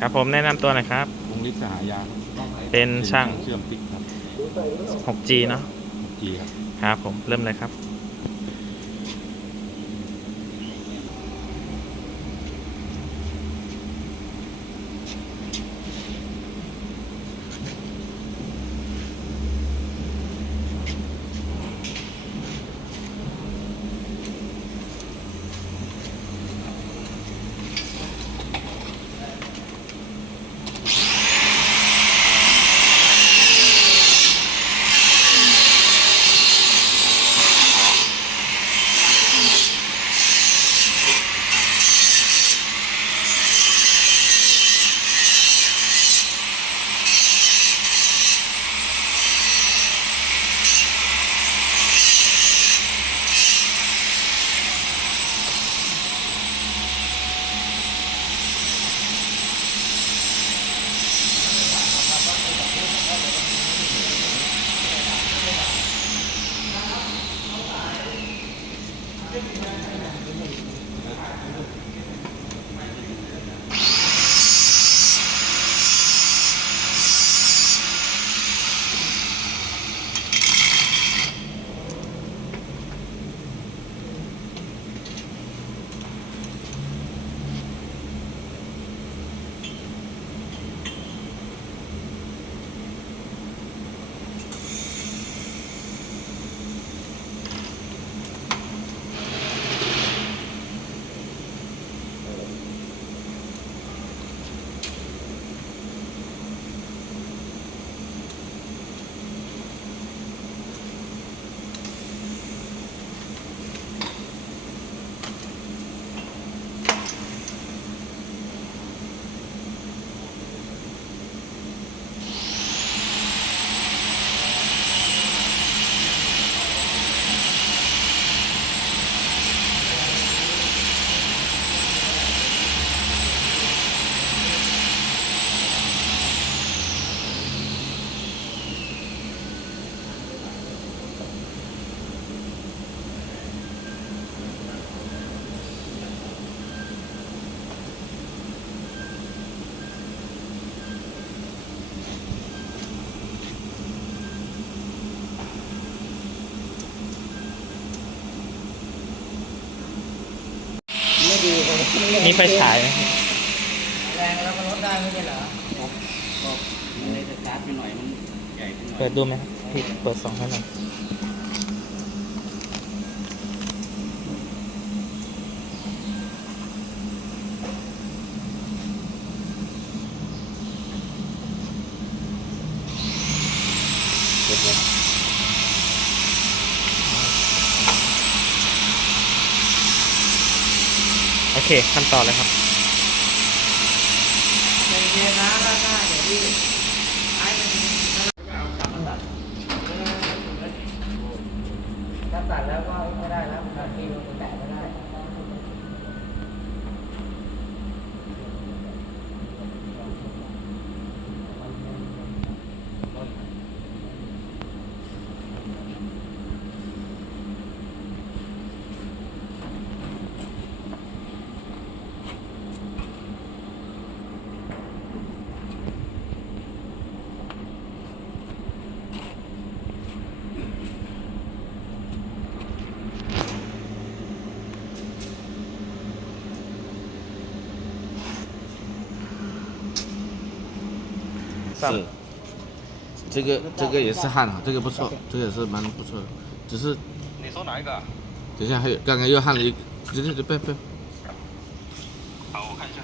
ครับผมแนะนำตัวหน่อยครับวงฤทธิ์สหายาครับเป็นช่าง เชื่อมติ๊กครับ 6G เนาะ จีครับครับผมเริ่มเลยครับไม่ดีกว่ามีไฟฉายไหม แรงแล้วมันลดได้ไม่ใช่เหรอก็เลยจะชาร์จไปหน่อยมันใหญ่ไปหน่อย เปิดดูไหมครับพี่เปิดส่องให้หน่อยเปิดเลยโอเคขั้นตอนเลยครับ เป็นเย็นนะแล้วก็เดี๋ยวพี่ไอ้มันถ้าตัดแล้วก็ไม่ได้แล้วตัดทีมันแตะไม่ได้是，这个也是焊好，这个不错，这个也是蛮不错的，只是你说哪一个啊？等一下还有刚刚又焊了一个，别，好，我看一下。